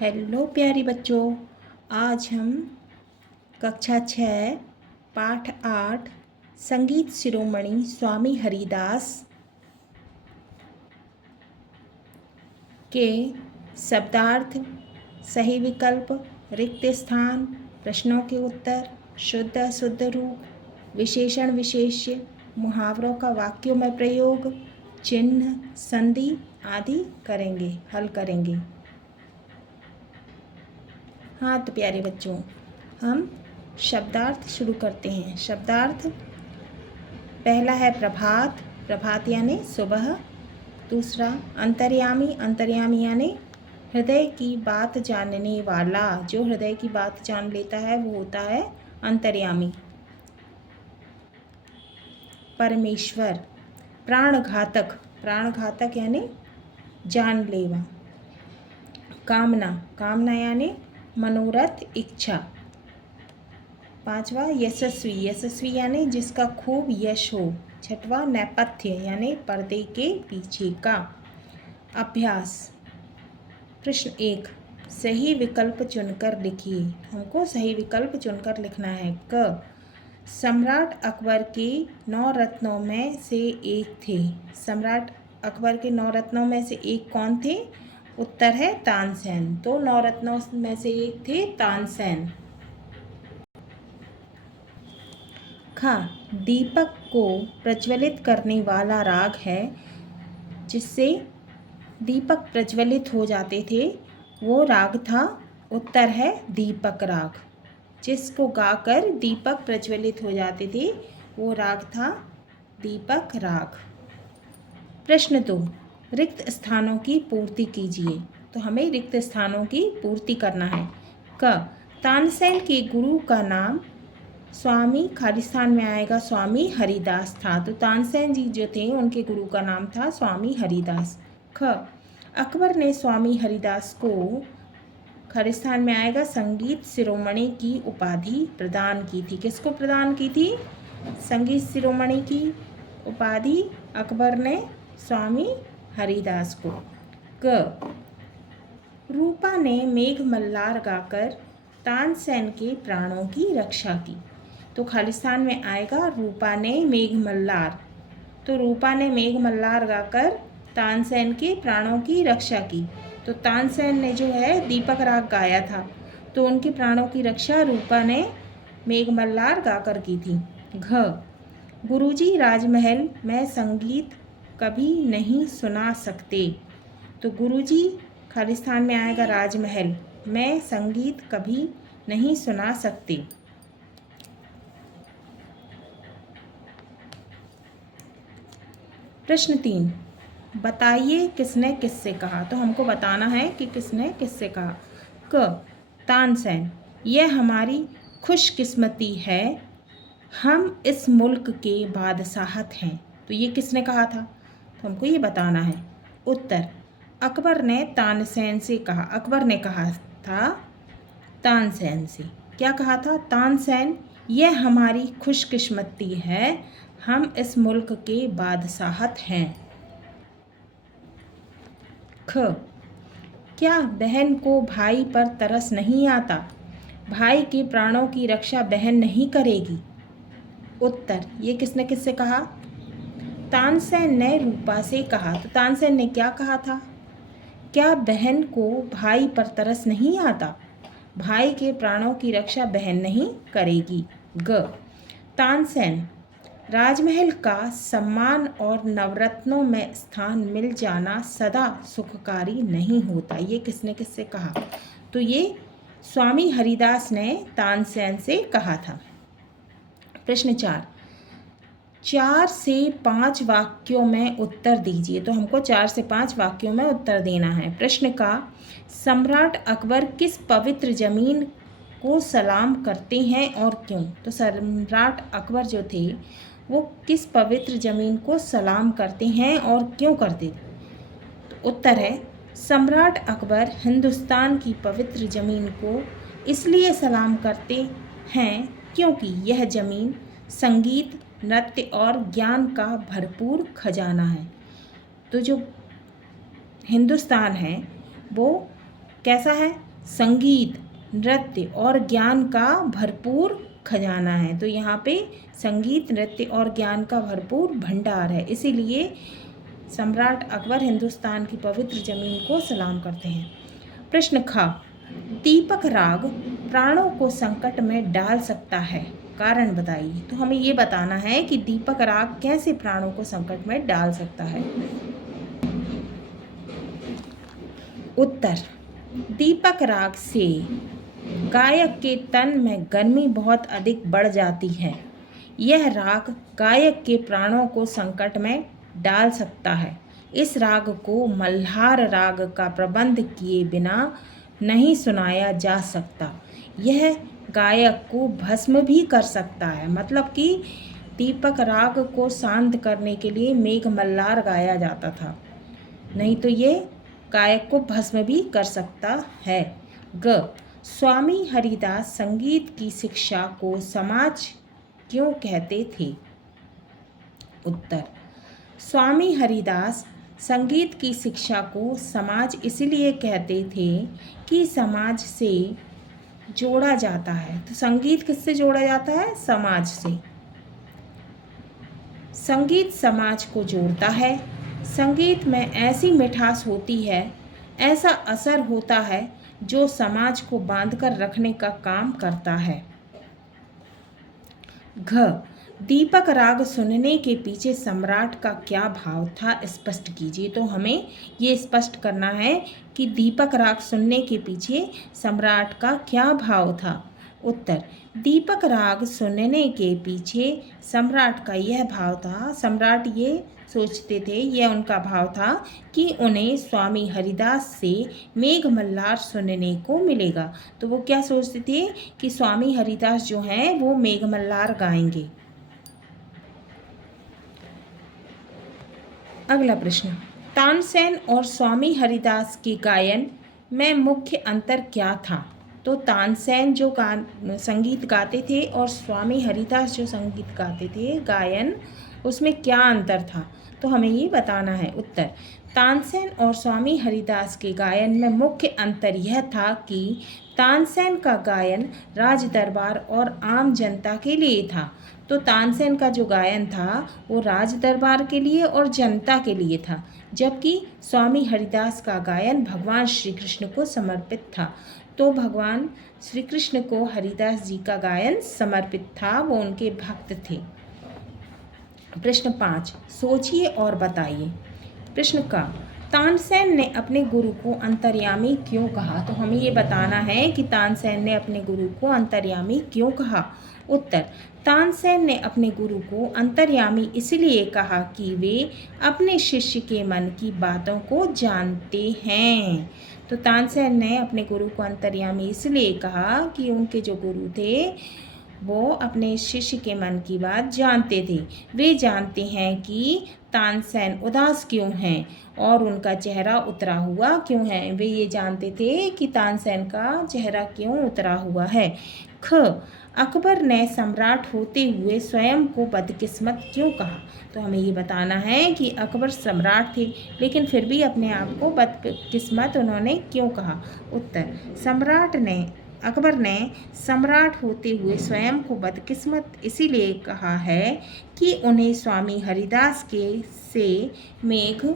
Hello प्यारी बच्चों, आज हम कक्षा 6 पाठ 8 संगीत शिरोमणि स्वामी हरिदास के शब्दार्थ, सही विकल्प, रिक्त स्थान, प्रश्नों के उत्तर, शुद्ध अशुद्ध रूप, विशेषण विशेष्य, मुहावरों का वाक्यों में प्रयोग, चिन्ह, संधि आदि हल करेंगे। हाँ तो प्यारे बच्चों, हम शब्दार्थ शुरू करते हैं। शब्दार्थ पहला है प्रभात, प्रभात यानी सुबह। दूसरा अंतर्यामी, अंतर्यामी यानी हृदय की बात जानने वाला, जो हृदय की बात जान लेता है वो होता है अंतर्यामी। परमेश्वर, प्राणघातक, प्राणघातक यानी जानलेवा। कामना, कामना यानी मनोरथ, इच्छा। पांचवा यशस्वी, यशस्वी यानी जिसका खूब यश हो। छठवां नेपथ्य यानी पर्दे के पीछे का। अभ्यास प्रश्न 1, सही विकल्प चुनकर लिखिए। हमको सही विकल्प चुनकर लिखना है। क, सम्राट अकबर के 9 रत्नों में से एक थे। सम्राट अकबर के 9 रत्नों में से एक कौन थे? उत्तर है तानसेन। तो 9 रत्नों में से एक थे तानसेन। खा, दीपक को प्रज्वलित करने वाला राग है जिससे दीपक प्रज्वलित हो जाते थे, वो राग था। उत्तर है दीपक राग। जिसको गाकर दीपक प्रज्वलित हो जाते थे वो राग था दीपक राग। प्रश्न 2, रिक्त स्थानों की पूर्ति कीजिए। तो हमें रिक्त स्थानों की पूर्ति करना है। क, तानसेन के गुरु का नाम स्वामी, खालिस्तान में आएगा स्वामी हरिदास था। तो तानसेन जी जो थे उनके गुरु का नाम था स्वामी हरिदास। ख, अकबर ने स्वामी हरिदास को, खालिस्तान में आएगा संगीत शिरोमणि की उपाधि प्रदान की थी। किसको प्रदान की थी? संगीत शिरोमणि की उपाधि अकबर ने स्वामी हरिदास को। ग, रूपा ने मेघ मल्हार गाकर तानसेन के प्राणों की रक्षा की। तो खालिस्तान में आएगा रूपा ने मेघ मल्हार। तो रूपा ने मेघ मल्हार गाकर तानसेन के प्राणों की रक्षा की। तो तानसेन ने जो है दीपक राग गाया था, तो उनके प्राणों की रक्षा रूपा ने मेघ मल्हार गाकर की थी। घ, गुरुजी राजमहल में संगीत कभी नहीं सुना सकते। तो गुरुजी खालिस्तान में आएगा राजमहल में संगीत कभी नहीं सुना सकते। प्रश्न 3, बताइए किसने किससे कहा। तो हमको बताना है कि किसने किससे कहा। क, तानसेन, यह हमारी खुशकिस्मती है, हम इस मुल्क के बादशाहत हैं। तो ये किसने कहा था? तो हमको ये बताना है। उत्तर, अकबर ने तानसेन से कहा। अकबर ने कहा था तानसेन से। क्या कहा था? तानसेन, यह हमारी खुशकिस्मती है, हम इस मुल्क के बादशाहत हैं। ख, क्या बहन को भाई पर तरस नहीं आता? भाई के प्राणों की रक्षा बहन नहीं करेगी। उत्तर, ये किसने किससे कहा? तानसेन ने रूपा से कहा। तो तानसेन ने क्या कहा था? क्या बहन को भाई पर तरस नहीं आता? भाई के प्राणों की रक्षा बहन नहीं करेगी। ग, तानसेन, राजमहल का सम्मान और नवरत्नों में स्थान मिल जाना सदा सुखकारी नहीं होता। ये किसने किससे कहा? तो ये स्वामी हरिदास ने तानसेन से कहा था। प्रश्न 4, 4 से 5 वाक्यों में उत्तर दीजिए। तो हमको 4 से 5 वाक्यों में उत्तर देना है। प्रश्न का, सम्राट अकबर किस पवित्र जमीन को सलाम करते हैं और क्यों? तो सम्राट अकबर जो थे वो किस पवित्र जमीन को सलाम करते हैं और क्यों करते थे? तो उत्तर है, सम्राट अकबर हिंदुस्तान की पवित्र ज़मीन को इसलिए सलाम करते हैं क्योंकि यह ज़मीन संगीत, नृत्य और ज्ञान का भरपूर खजाना है। तो जो हिंदुस्तान है वो कैसा है? संगीत, नृत्य और ज्ञान का भरपूर खजाना है। तो यहाँ पे संगीत, नृत्य और ज्ञान का भरपूर भंडार है, इसीलिए सम्राट अकबर हिंदुस्तान की पवित्र जमीन को सलाम करते हैं। प्रश्न ख, दीपक राग प्राणों को संकट में डाल सकता है, कारण बताइए। तो हमें ये बताना है कि दीपक राग कैसे प्राणों को संकट में डाल सकता है। उत्तर, दीपक राग से गायक के तन में गर्मी बहुत अधिक बढ़ जाती है। यह राग गायक के प्राणों को संकट में डाल सकता है। इस राग को मल्हार राग का प्रबंध किए बिना नहीं सुनाया जा सकता। यह गायक को भस्म भी कर सकता है, मतलब कि दीपक राग को शांत करने के लिए मेघ मल्हार गाया जाता था, नहीं तो ये गायक को भस्म भी कर सकता है। ग, स्वामी हरिदास संगीत की शिक्षा को समाज क्यों कहते थे। उत्तर, स्वामी हरिदास संगीत की शिक्षा को समाज इसलिए कहते थे कि समाज से जोड़ा जाता है। तो संगीत किससे जोड़ा जाता है? समाज से। संगीत समाज को जोड़ता है। संगीत में ऐसी मिठास होती है, ऐसा असर होता है जो समाज को बांधकर रखने का काम करता है। घ, दीपक राग सुनने के पीछे सम्राट का क्या भाव था, स्पष्ट कीजिए। तो हमें ये स्पष्ट करना है कि दीपक राग सुनने के पीछे सम्राट का क्या भाव था। उत्तर, दीपक राग सुनने के पीछे सम्राट का यह भाव था, सम्राट ये सोचते थे, यह उनका भाव था कि उन्हें स्वामी हरिदास से मेघ मल्हार सुनने को मिलेगा। तो वो क्या सोचते थे कि स्वामी हरिदास जो हैं वो मेघ मल्हार गाएंगे। अगला प्रश्न, तानसेन और स्वामी हरिदास के गायन में मुख्य अंतर क्या था। तो तानसेन जो संगीत गाते थे और स्वामी हरिदास जो संगीत गाते थे, गायन, उसमें क्या अंतर था, तो हमें ये बताना है। उत्तर, तानसेन और स्वामी हरिदास के गायन में मुख्य अंतर यह था कि तानसेन का गायन राज दरबार और आम जनता के लिए था। तो तानसेन का जो गायन था वो राज दरबार के लिए और जनता के लिए था, जबकि स्वामी हरिदास का गायन भगवान श्री कृष्ण को समर्पित था। तो भगवान श्री कृष्ण को हरिदास जी का गायन समर्पित था, वो उनके भक्त थे। प्रश्न 5, सोचिए और बताइए। प्रश्न का, तानसेन ने अपने गुरु को अंतर्यामी क्यों कहा। तो हमें ये बताना है कि तानसेन ने अपने गुरु को अंतर्यामी क्यों कहा। उत्तर, तानसेन ने अपने गुरु को अंतर्यामी इसलिए कहा कि वे अपने शिष्य के मन की बातों को जानते हैं। तो तानसेन ने अपने गुरु को अंतर्यामी इसलिए कहा कि उनके जो गुरु थे वो अपने शिष्य के मन की बात जानते थे। वे जानते हैं कि तानसेन उदास क्यों हैं और उनका चेहरा उतरा हुआ क्यों है। वे ये जानते थे कि तानसेन का चेहरा क्यों उतरा हुआ है। ख, अकबर ने सम्राट होते हुए स्वयं को बदकिस्मत क्यों कहा। तो हमें ये बताना है कि अकबर सम्राट थे लेकिन फिर भी अपने आप को बदकिस्मत उन्होंने क्यों कहा। उत्तर, अकबर ने सम्राट होते हुए स्वयं को बदकिस्मत इसीलिए कहा है कि उन्हें स्वामी हरिदास से मेघ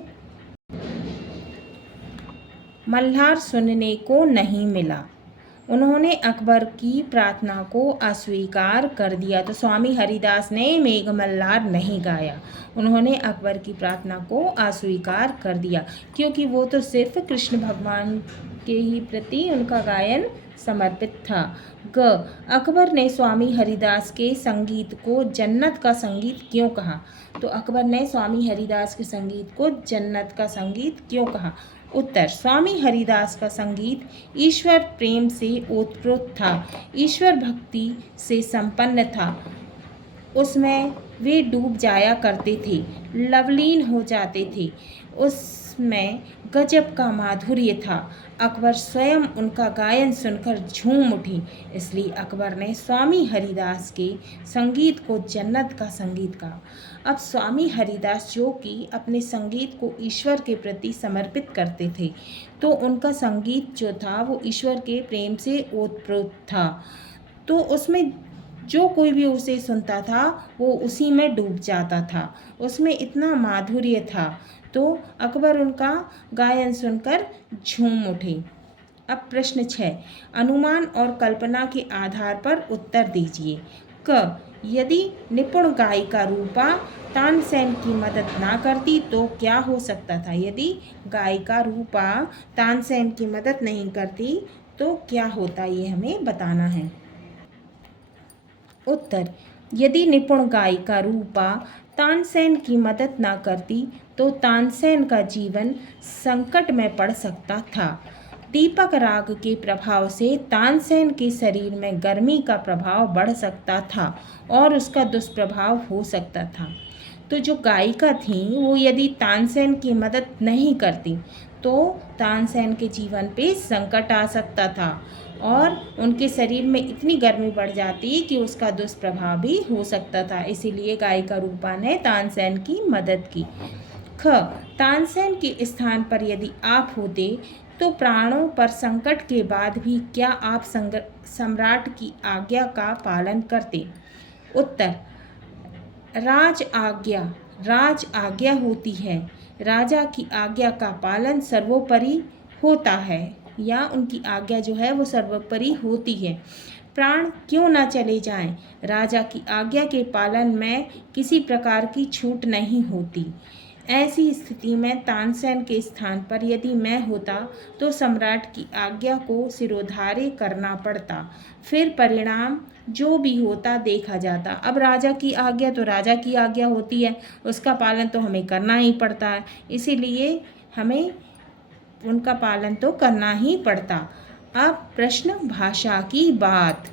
मल्हार सुनने को नहीं मिला। उन्होंने अकबर की प्रार्थना को अस्वीकार कर दिया। तो स्वामी हरिदास ने मेघ मल्हार नहीं गाया, उन्होंने अकबर की प्रार्थना को अस्वीकार कर दिया, क्योंकि वो तो सिर्फ कृष्ण भगवान के ही प्रति उनका गायन समर्पित था। ग, अकबर ने स्वामी हरिदास के संगीत को जन्नत का संगीत क्यों कहा। तो अकबर ने स्वामी हरिदास के संगीत को जन्नत का संगीत क्यों कहा। उत्तर, स्वामी हरिदास का संगीत ईश्वर प्रेम से ओतप्रोत था, ईश्वर भक्ति से संपन्न था। उसमें वे डूब जाया करते थे, लवलीन हो जाते थे। उसमें गजब का माधुर्य था। अकबर स्वयं उनका गायन सुनकर झूम उठी। इसलिए अकबर ने स्वामी हरिदास के संगीत को जन्नत का संगीत कहा। अब स्वामी हरिदास जो कि अपने संगीत को ईश्वर के प्रति समर्पित करते थे, तो उनका संगीत जो था वो ईश्वर के प्रेम से ओतप्रोत था। तो उसमें जो कोई भी उसे सुनता था वो उसी में डूब जाता था, उसमें इतना माधुर्य था। तो अकबर उनका गायन सुनकर झूम उठे। अब प्रश्न 6, अनुमान और कल्पना के आधार पर उत्तर दीजिए। क, यदि निपुण गायिका रूपा तानसेन की मदद ना करती तो क्या हो सकता था? यदि गायिका रूपा तानसेन की मदद नहीं करती तो क्या होता, ये हमें बताना है। उत्तर, यदि निपुण गायिका रूपा तानसेन की मदद ना करती तो तानसेन का जीवन संकट में पड़ सकता था। दीपक राग के प्रभाव से तानसेन के शरीर में गर्मी का प्रभाव बढ़ सकता था और उसका दुष्प्रभाव हो सकता था। तो जो गायिका थी वो यदि तानसेन की मदद नहीं करती तो तानसेन के जीवन पे संकट आ सकता था और उनके शरीर में इतनी गर्मी बढ़ जाती कि उसका दुष्प्रभाव भी हो सकता था। इसीलिए गायिका रूपा ने तानसेन की मदद की। ख, तानसेन के स्थान पर यदि आप होते तो प्राणों पर संकट के बाद भी क्या आप सम्राट की आज्ञा का पालन करते? उत्तर, राज आज्ञा होती है। राजा की आज्ञा का पालन सर्वोपरि होता है, या उनकी आज्ञा जो है वो सर्वोपरि होती है। प्राण क्यों ना चले जाएं, राजा की आज्ञा के पालन में किसी प्रकार की छूट नहीं होती। ऐसी स्थिति में तानसेन के स्थान पर यदि मैं होता तो सम्राट की आज्ञा को सिरोधार्य करना पड़ता, फिर परिणाम जो भी होता देखा जाता। अब राजा की आज्ञा तो राजा की आज्ञा होती है, उसका पालन तो हमें करना ही पड़ता है, इसीलिए हमें उनका पालन तो करना ही पड़ता। अब प्रश्न भाषा की बात।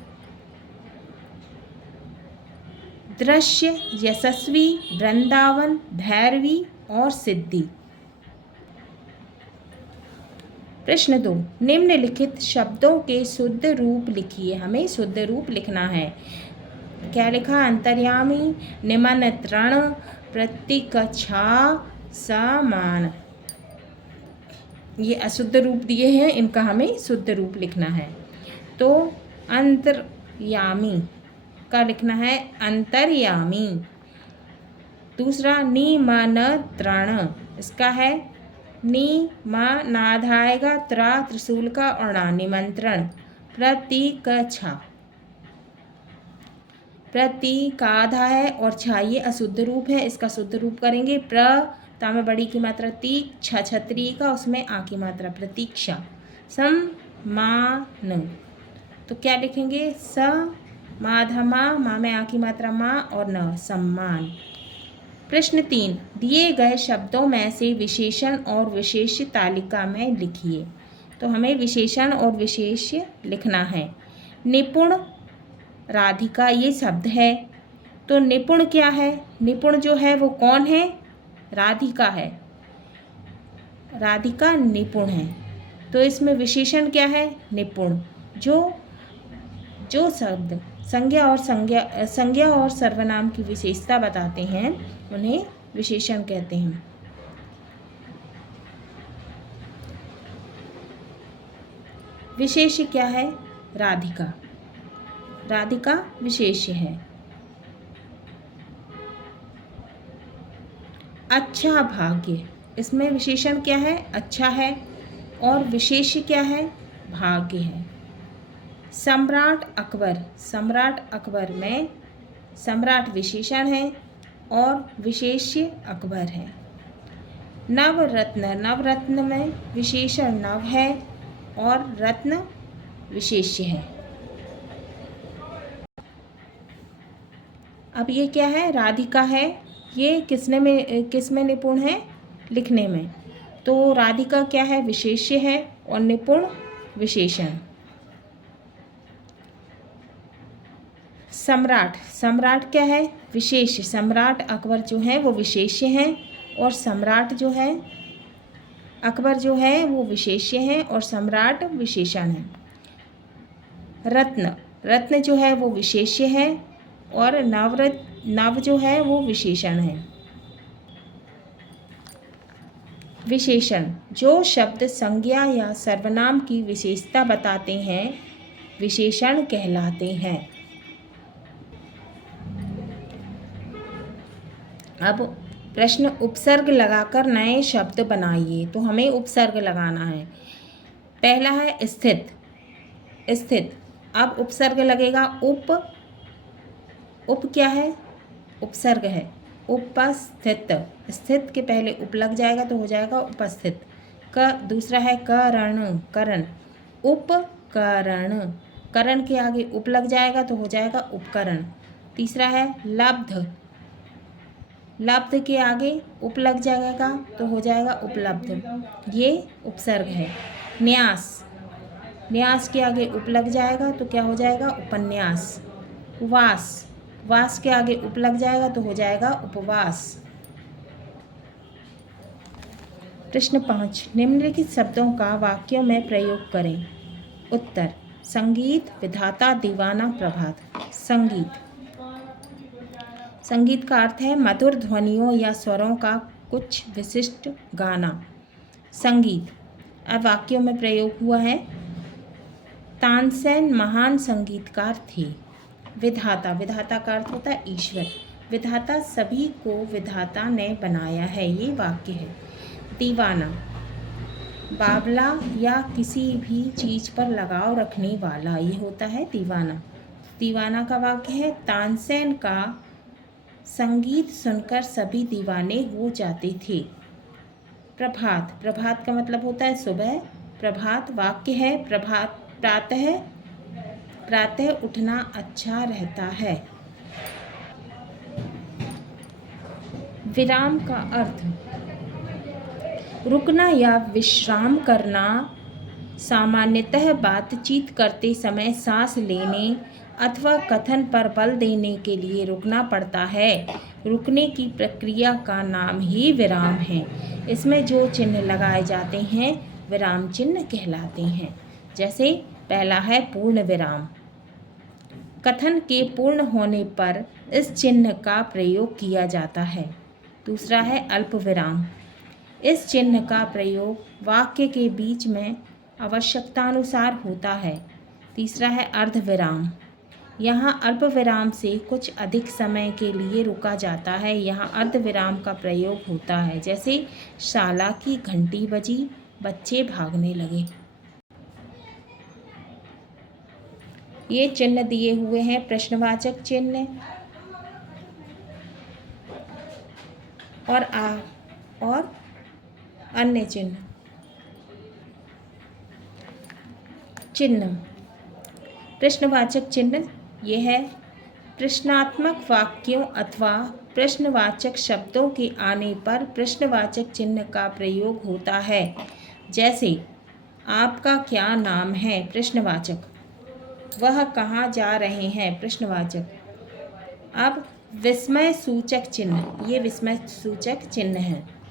दृश्य, यशस्वी, वृंदावन, भैरवी और सिद्धि। प्रश्न 2, निम्नलिखित शब्दों के शुद्ध रूप लिखिए। हमें शुद्ध रूप लिखना है। क्या लिखा? अंतर्यामी, निमंत्रण, प्रतीक्षा, समान। ये अशुद्ध रूप दिए हैं, इनका हमें शुद्ध रूप लिखना है। तो अंतर्यामी का लिखना है अंतर्यामी। दूसरा, निमंत्रण, इसका है नाद आएगा, त्रिशूल का और निमंत्रण। प्रतीक्षा, प्रतीकाधा है और छा ये अशुद्ध रूप है, इसका शुद्ध रूप करेंगे। ता में बड़ी की मात्रा तीक, छतरी का, उसमें आ की मात्रा प्रतीक्षा। सम्मान, तो क्या लिखेंगे? माधमा, माँ में आ की मात्रा माँ और न, सम्मान। प्रश्न 3, दिए गए शब्दों में से विशेषण और विशेष्य तालिका में लिखिए। तो हमें विशेषण और विशेष्य लिखना है। निपुण, राधिका ये शब्द है, तो निपुण क्या है? निपुण जो है वो कौन है? राधिका है। राधिका निपुण है, तो इसमें विशेषण क्या है? निपुण। जो शब्द संज्ञा और सर्वनाम की विशेषता बताते हैं उन्हें विशेषण कहते हैं। विशेष्य क्या है? राधिका। राधिका विशेष्य है। अच्छा भाग्य, इसमें विशेषण क्या है? अच्छा है, और विशेष्य क्या है? भाग्य है। सम्राट अकबर, सम्राट अकबर में सम्राट विशेषण है और विशेष्य अकबर है। नवरत्न, नवरत्न में विशेषण नव है और रत्न विशेष्य है। अब ये क्या है? राधिका है। ये किस में निपुण है? लिखने में। तो राधिका क्या है? विशेष्य है और निपुण विशेषण। सम्राट, सम्राट क्या है? विशेष्य। सम्राट अकबर जो है वो विशेष्य हैं और सम्राट जो है अकबर जो है वो विशेष्य है और सम्राट विशेषण है। रत्न, रत्न जो है वो विशेष्य है और नव जो है वो विशेषण है। विशेषण, जो शब्द संज्ञा या सर्वनाम की विशेषता बताते हैं विशेषण कहलाते हैं। अब प्रश्न, उपसर्ग लगाकर नए शब्द बनाइए। तो हमें उपसर्ग लगाना है। पहला है स्थित, स्थित। अब उपसर्ग लगेगा उप क्या है? उपसर्ग है। उपस्थित, स्थित के पहले उप लग जाएगा तो हो जाएगा उपस्थित। दूसरा है करण, करण। उपकरण, करण के आगे उप लग जाएगा तो हो जाएगा उपकरण। तीसरा है लब्ध, लब्ध के आगे उप लग जाएगा तो हो जाएगा उपलब्ध। ये उपसर्ग है। न्यास, न्यास के आगे उप लग जाएगा तो क्या हो जाएगा? उपन्यास। वास, वास के आगे उप लग जाएगा तो हो जाएगा उपवास। प्रश्न 5, निम्नलिखित शब्दों का वाक्यों में प्रयोग करें। उत्तर, संगीत, विधाता, दीवाना, प्रभात। संगीत, संगीत का अर्थ है मधुर ध्वनियों या स्वरों का कुछ विशिष्ट गाना। संगीत। अब वाक्यों में प्रयोग हुआ है। तानसेन महान संगीतकार थे। विधाता, विधाता का अर्थ होता है ईश्वर। विधाता, सभी को विधाता ने बनाया है, ये वाक्य है। दीवाना, बावला या किसी भी चीज़ पर लगाव रखने वाला, ये होता है दीवाना। दीवाना का वाक्य है तानसेन का संगीत सुनकर सभी दीवाने हो जाते थे। प्रभात, प्रभात का मतलब होता है सुबह। प्रभात वाक्य है प्रातः, प्रातः उठना अच्छा रहता है। विराम का अर्थ रुकना या विश्राम करना। सामान्यतः बातचीत करते समय सांस लेने अथवा कथन पर बल देने के लिए रुकना पड़ता है। रुकने की प्रक्रिया का नाम ही विराम है। इसमें जो चिन्ह लगाए जाते हैं विराम चिन्ह कहलाते हैं। जैसे पहला है पूर्ण विराम। कथन के पूर्ण होने पर इस चिन्ह का प्रयोग किया जाता है। दूसरा है अल्प विराम। इस चिन्ह का प्रयोग वाक्य के बीच में आवश्यकतानुसार होता है। तीसरा है अर्ध विराम। यहाँ अल्प विराम से कुछ अधिक समय के लिए रुका जाता है। यहाँ अर्ध विराम का प्रयोग होता है। जैसे शाला की घंटी बजी, बच्चे भागने लगे। ये चिन्ह दिए हुए हैं प्रश्नवाचक चिन्ह और अन्य चिन्ह। चिन्ह, प्रश्नवाचक चिन्ह ये है प्रश्नात्मक वाक्यों अथवा प्रश्नवाचक शब्दों के आने पर प्रश्नवाचक चिन्ह का प्रयोग होता है। जैसे आपका क्या नाम है? प्रश्नवाचक। वह कहाँ जा रहे हैं? प्रश्नवाचक। अब विस्मय सूचक चिन्ह, ये विस्मय सूचक चिन्ह है।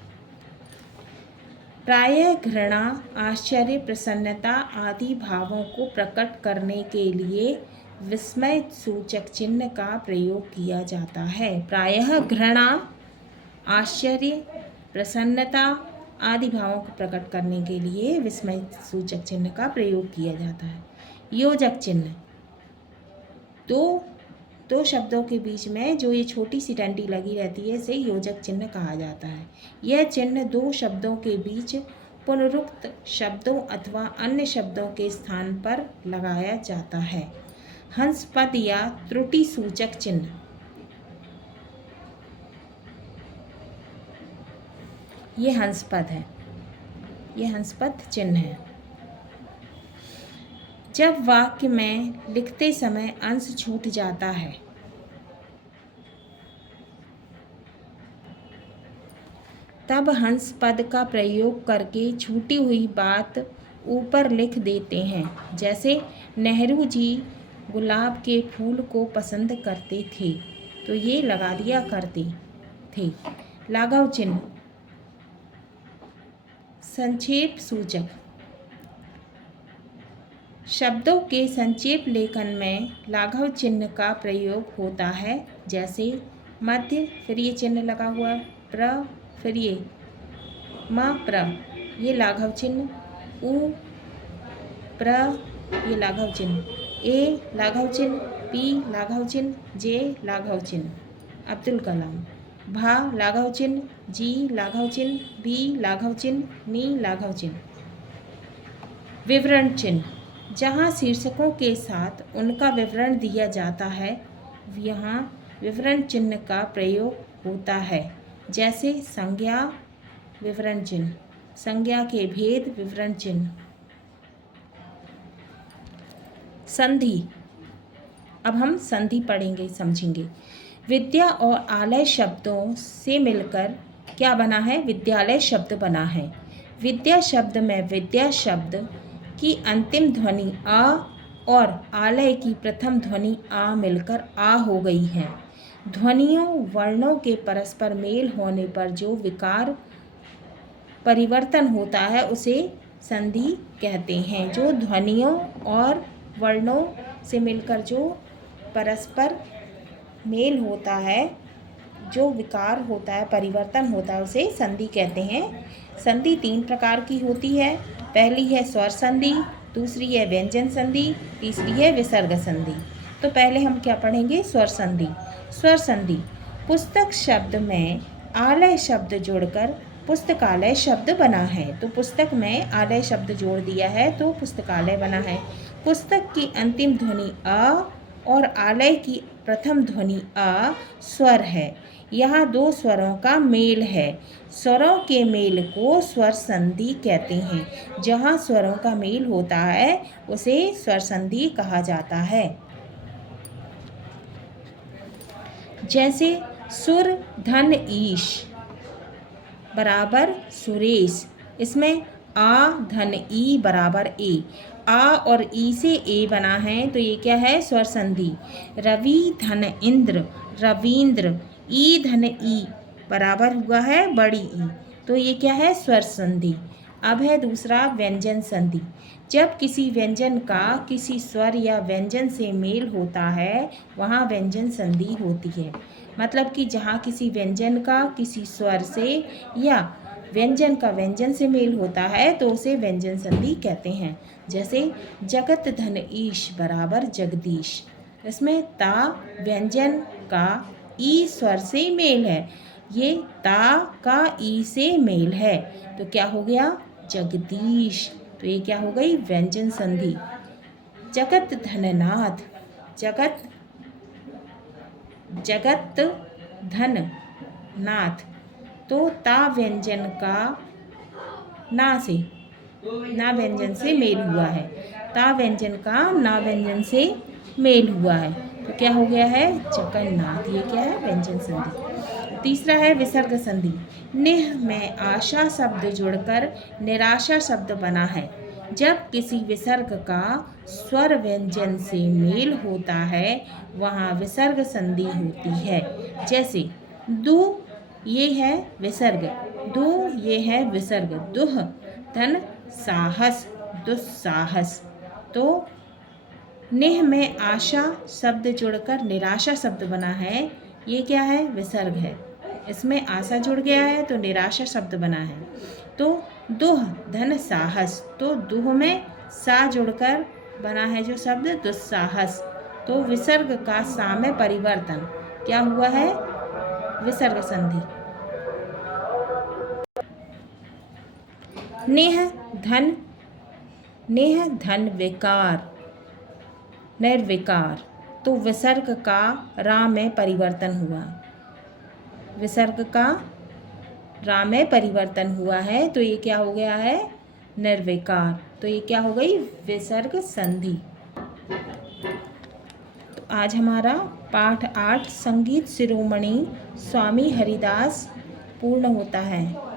प्रायः घृणा, आश्चर्य, प्रसन्नता आदि भावों को प्रकट करने के लिए विस्मय सूचक चिन्ह का प्रयोग किया जाता है। प्रायः घृणा, आश्चर्य, प्रसन्नता आदि भावों को प्रकट करने के लिए विस्मय सूचक चिन्ह का प्रयोग किया जाता है। योजक चिन्ह, दो शब्दों के बीच में जो ये छोटी सी डंडी लगी रहती है इसे योजक चिन्ह कहा जाता है। यह चिन्ह दो शब्दों के बीच पुनरुक्त शब्दों अथवा अन्य शब्दों के स्थान पर लगाया जाता है। हंसपद या त्रुटि सूचक चिन्ह, ये हंसपद है, ये हंसपद चिन्ह है। जब वाक्य में लिखते समय अंश छूट जाता है तब हंस पद का प्रयोग करके छूटी हुई बात ऊपर लिख देते हैं। जैसे नेहरू जी गुलाब के फूल को पसंद करते थे, तो ये लगा दिया करते थे। लाघव चिन्ह, संक्षेप सूचक। शब्दों के संक्षेप लेखन में लाघव चिन्ह का प्रयोग होता है। जैसे मध्य, फिर ये चिन्ह लगा हुआ है, प्र, फिर ये म, प्र, ये लाघव चिन्ह, उ, प्र, ये लाघव चिन्ह, ए लाघव चिन्ह, पी लाघव चिन्ह, जे लाघव चिन्ह। अब्दुल कलाम। भा लाघव चिन्ह, जी लाघव चिन्ह, बी लाघव चिन्ह, नी लाघव चिन्ह। विवरण चिन्ह। जहाँ शीर्षकों के साथ उनका विवरण दिया जाता है, यहाँ विवरण चिन्ह का प्रयोग होता है। जैसे संज्ञा, विवरण चिन्ह, संज्ञा के भेद, विवरण चिन्ह। संधि। अब हम संधि पढ़ेंगे, समझेंगे। विद्या और आलय शब्दों से मिलकर क्या बना है? विद्यालय शब्द बना है। विद्या शब्द में विद्या शब्द की अंतिम ध्वनि आ और आलय की प्रथम ध्वनि आ मिलकर आ हो गई है। ध्वनियों वर्णों के परस्पर मेल होने पर जो विकार परिवर्तन होता है उसे संधि कहते हैं। जो ध्वनियों और वर्णों से मिलकर जो परस्पर मेल होता है, जो विकार होता है, परिवर्तन होता है, उसे संधि कहते हैं। संधि 3 प्रकार की होती है। पहली है स्वर संधि, दूसरी है व्यंजन संधि, तीसरी है विसर्ग संधि। तो पहले हम क्या पढ़ेंगे? स्वर संधि। स्वर संधि। पुस्तक शब्द में आलय शब्द जोड़कर पुस्तकालय शब्द बना है। तो पुस्तक में आलय शब्द जोड़ दिया है तो पुस्तकालय बना है। पुस्तक की अंतिम ध्वनि अ और आलय की प्रथम ध्वनि आ स्वर है। यहाँ 2 स्वरों का मेल है। स्वरों के मेल को स्वर संधि कहते हैं। जहाँ स्वरों का मेल होता है उसे स्वर संधि कहा जाता है। जैसे सुर धन ईश बराबर सुरेश, इसमें आ धन ई बराबर ए। आ और ई से ए बना है तो ये क्या है? स्वर संधि। रवि धन इंद्र रवींद्र, ई धन ई बराबर हुआ है बड़ी ई, तो ये क्या है? स्वर संधि। अब है दूसरा व्यंजन संधि। जब किसी व्यंजन का किसी स्वर या व्यंजन से मेल होता है वहाँ व्यंजन संधि होती है। मतलब कि जहाँ किसी व्यंजन का किसी स्वर से या व्यंजन का व्यंजन से मेल होता है तो उसे व्यंजन संधि कहते हैं। जैसे जगत धन ईश बराबर जगदीश, इसमें ता व्यंजन का ई स्वर से मेल है, ये ता का ई से मेल है तो क्या हो गया? जगदीश। तो ये क्या हो गई? व्यंजन संधि। जगत धननाथ, जगत धन नाथ, तो ता व्यंजन का ना व्यंजन से मेल हुआ है। ता व्यंजन का ना व्यंजन से मेल हुआ है तो क्या हो गया है? जगन्नाथ। ये क्या है? व्यंजन संधि। तीसरा है विसर्ग संधि। निह में आशा शब्द जुड़कर निराशा शब्द बना है। जब किसी विसर्ग का स्वर व्यंजन से मेल होता है वहाँ विसर्ग संधि होती है। जैसे दु, ये है विसर्ग, दु ये है विसर्ग, दुह धन साहस दुस्साहस। तो निह में आशा शब्द जुड़कर निराशा शब्द बना है, ये क्या है? विसर्ग है। इसमें आशा जुड़ गया है तो निराशा शब्द बना है। तो दुह धन साहस, तो दुह में सा जुड़कर बना है जो शब्द दुस्साहस, तो विसर्ग का सा में परिवर्तन क्या हुआ है? विसर्ग संधि। नेह धन विकार निर्विकार, तो विसर्ग का रा में परिवर्तन हुआ, विसर्ग का रा में परिवर्तन हुआ है तो ये क्या हो गया है? निर्विकार। तो ये क्या हो गई? विसर्ग संधि। तो आज हमारा पाठ 8 संगीत शिरोमणि स्वामी हरिदास पूर्ण होता है।